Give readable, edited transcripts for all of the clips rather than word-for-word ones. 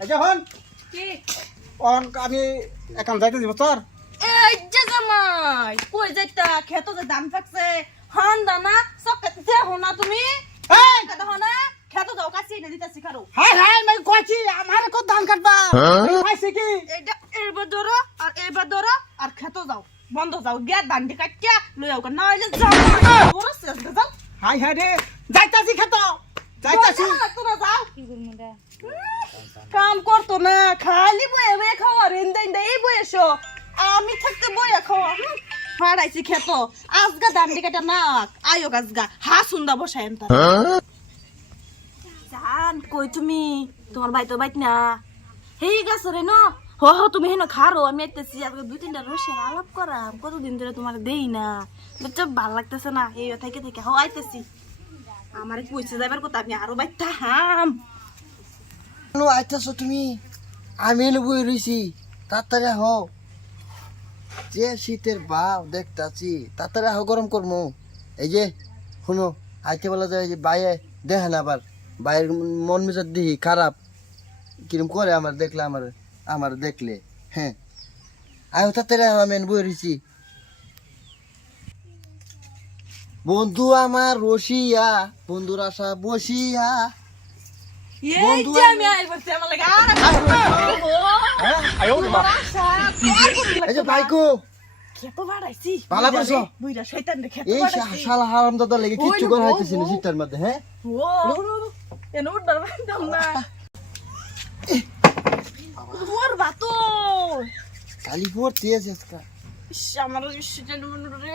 এই যে হন কি আমি এখন যাইতে দিব তোর এই যে জামাই কই যাইতা খেত যে দাম থাকছে হান দানা সকাত দেহ না তুমি এই কথা হনা খেত দাও কাছে এনে দিতাছি কারো হাই হাই আমি কইছি আমার কো ধান কাটবা কইছে কি এইটা এবার ধরো আর এবার ধরো আর খেত যাও বন্ধ যাও গিয়া দান্ডি কাটিয়া লই আও না হইলে যাও বড় শেষ দাও হাই হাই রে যাইতাছি খেত যাইতাছি তোরা যাও কি করব রে কাম করতো না খালি বয়ে বয়ে খাওয়া রেন্দা ইন্দা এই বয়সো আমি থাকতে বয়ে খাওয়া ফাড়াইছি খেত আজগা দান্ডি কাটা না আয়ো গাছগা হা সুন্দা বসায় এমতা জান কই তুমি তোমার ভাই তো বাইত না হেই গাছ রে ন হ হ তুমি হেন খারো আমি আইতেছি আজকে দুই তিনটা রসের আলাপ করাম কতদিন ধরে তোমার দেই না বুঝছো ভাল লাগতেছে না এই থেকে থেকে হ আইতেছি আমারে কইছে যাবার কথা আমি আরো বাইতা হাম কেন আইতাছো তুমি? আমি এনে বই রইছি, তাড়াতাড়ি হও। যে শীতের ভাব দেখতাছি, তাড়াতাড়ি হও, গরম করমু। এই যে শুনো, আইতে বলা যায় যে বাইরে দেখেন আবার বাইরের মন মেজাজ দিহি খারাপ কিরম করে আমার দেখলে আমার দেখলে হ্যাঁ আয়ো তাড়াতাড়ি হও, আমি এনে বই রইছি। বন্ধু আমার রসিয়া, বন্ধুর আশা বসিয়া। বন্ধু আমি আইবতে আমার লাগা এই যে ভাইকো খেতো বাড়াইছি ভালো করছো। বুইরা শয়তান রে খেতো এই বাড়াইছি শালা হারামদাদা লেগে কিচ্ছু করা হইতেছে না শীতের মধ্যে হ্যাঁ ও এনো উঠবার বান্দম না ওর বাতো কালি পড়তে আছে আজকে। আমার সেজন রে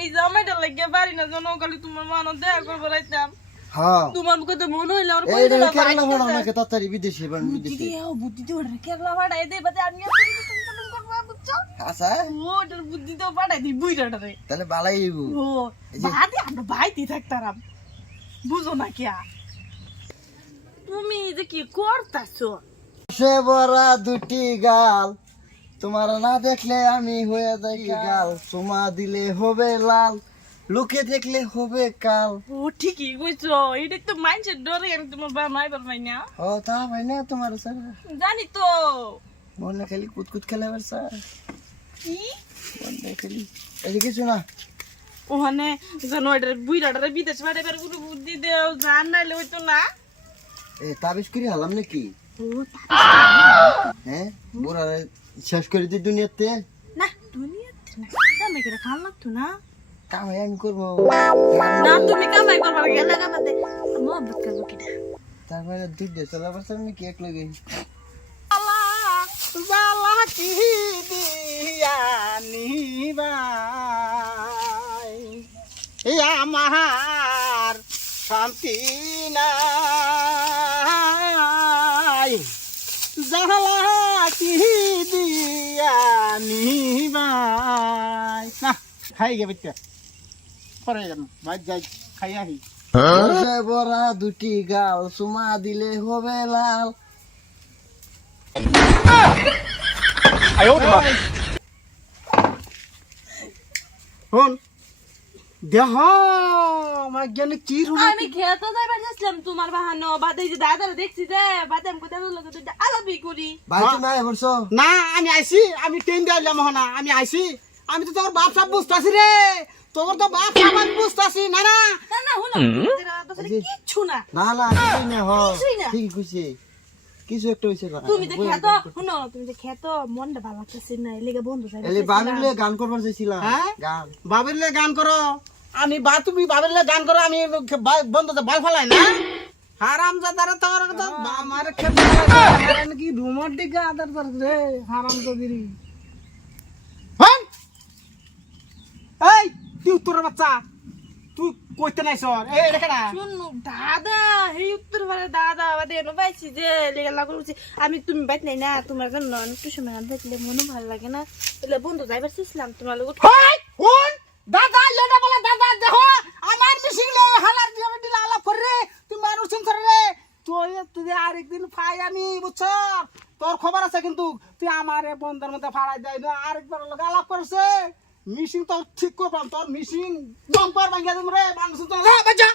এই জামাইটা লাগে বাড়ি না জানো খালি তোমার মানো দেখা করব রাইতাম হ্যাঁ তোমার মুখে তো মনে হইলো আর এই রে কেরালা বড় নাকি তাড়াতাড়ি বিদেশে বান বিদেশে বুদ্ধি দিয়ে ওরে কেরলা বাড়াই দেই বাদে আমি করব বুঝছো আচ্ছা ওটার বুদ্ধি তো বাড়াই দিই বুইরাটা রে তাহলে ভালোই হইব। ও বাদে আমরা ভাইতি থাকতাম বুঝো না কি তুমি যে কি করতাছো সে বড়া দুটি গাল তোমার না দেখলে আমি হয়ে যাই গাল, চুমা দিলে হবে লাল, লোকে দেখলে হবে কাল। ও ঠিকই কইছো এটা তো মাইন্ডসেট ডরে আমি তোমার বা মাই পারবাই না ও তা ভাই না তোমার স্যার জানি তো মনে খালি কুতকুত খেলে আবার স্যার কি মনে খালি এই যে কিছু না ওখানে জানো এটার বুইরাটারে বিদেশ বাড়াইবার কোনো বুদ্ধি দেও জান নাইলে হইতো না এ তাবিজ করে হালাম নাকি ও হ্যাঁ বুড়া শেষ করে দিই দুনিয়াতে না দুনিয়াতে না কামাই করে খাওয়া লাগতো না কামাই আমি করবো না তুমি কামাই করবার গেলে না বাদে মোহাম্মত করবো কিনা তারপরে দুই দেশ চলাবার সামনে কি এক লাগে জালা কি দিয়া নিবাই এই আমার শান্তি নাই, জালা কি দিয়া নিবাই না খাই গে বেটা পরে যাম ভাই যাই খাই আহি। বসে বড়া দুটি গাল চুমা দিলে হবে লাল। হন দেহ আমার জ্ঞানে কি আমি খেতে যাইবার যাচ্ছিলাম তোমার বাহানো বাদে যে দাদারা দেখছি যে বাদে আমি দাদার লোক আলাপি করি ভাই তুমি আয় বলছো না আমি আইছি, আমি ট্রেন দিলাম না আমি আইছি, আমি তো তোর বাপ সব বুঝতাছি রে, তোর তো বাপ সব আমি বুঝতাছি না না না না হলো কিচ্ছু না না না কিছুই না হ কিছুই না। ঠিক কইছে কিছু একটা হইছে না তুমি যে খেতো শুনো তুমি যে খেতো মনটা ভালো লাগতেছে না এলিগে বন্ধু যাই এলে বাবিলে গান করবার চাইছিলাম হ্যাঁ? গান বাবিরলে গান করো, আমি তুমি বাবিরলে গান করো, আমি বন্ধুতে বাল ফেলাই না হারাম জাদারে তোর তো আমার খেতে কি রুমার দিকে আদার তোর রে হারাম জাদিরি হন এই তুই উত্তরের বাচ্চা তুই কইতে নাই সর এই রেখাটা শুনো দাদা এই উত্তর পারে দাদা বাদে এনো পাইছি যে লেগে লাগল আমি তুমি বাইত নাই না তোমার জন্য একটু সময় গান দেখলে মনও ভালো লাগে না বলে বন্ধু যাইবার চেয়েছিলাম তোমার লোক হই হন দাদা লেডা বলে দাদা দেখো আমার মিশিং লে হালার দিয়ে দিলা আলাপ করে রে তুই মানুষ চিন করে রে তুই আরেকদিন ফাই আমি বুঝছ তোর খবর আছে কিন্তু তুই আমারে বন্ধের মধ্যে ফাড়াই দেয় না আরেকবার লোক আলাপ করছে মিশিং তো ঠিক করবাম তোর মিশিং দম পার ভাঙিয়া দিম রে মানুষ তো বাজা